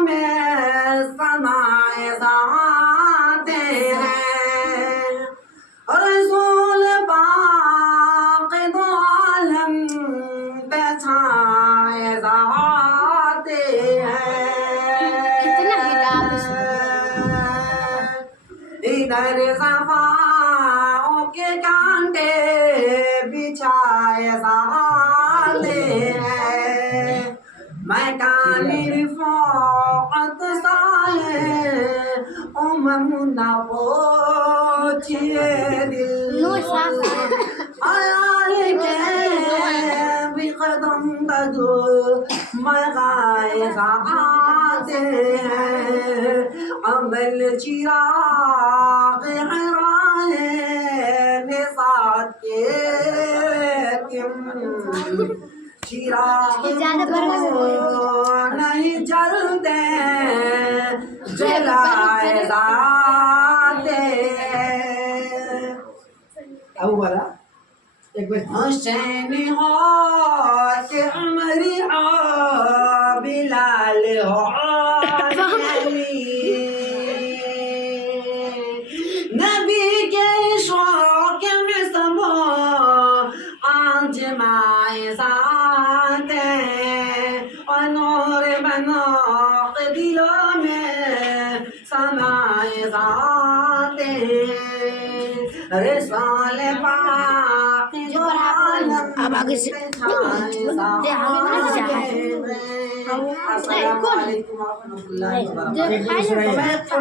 में समाए जाते हैं। रसूल पाक दो आलम पे छाए जाते कितना हैं। हिला इधर सफाओं के कांटे बिछाए जाते हैं। मैं कानिर फोकत साए उममुना पोछिए दिल नो साफ आए के भी कदम बदो मगाए जाते हैं। अमल चिराग हराए निसात के चिराग नहीं जलते जलाए जाते। अब वाला एक बार हुसैन हो के उमरी हो बिलाल हो अली। नबी के शौक में सब आजमाए जाते और नूर बनो के दिलों में समाए जाते। रसूल पाक जो अब आगे से अस्सलाम वालेकुम व रहमतुल्लाहि व बरकातहू।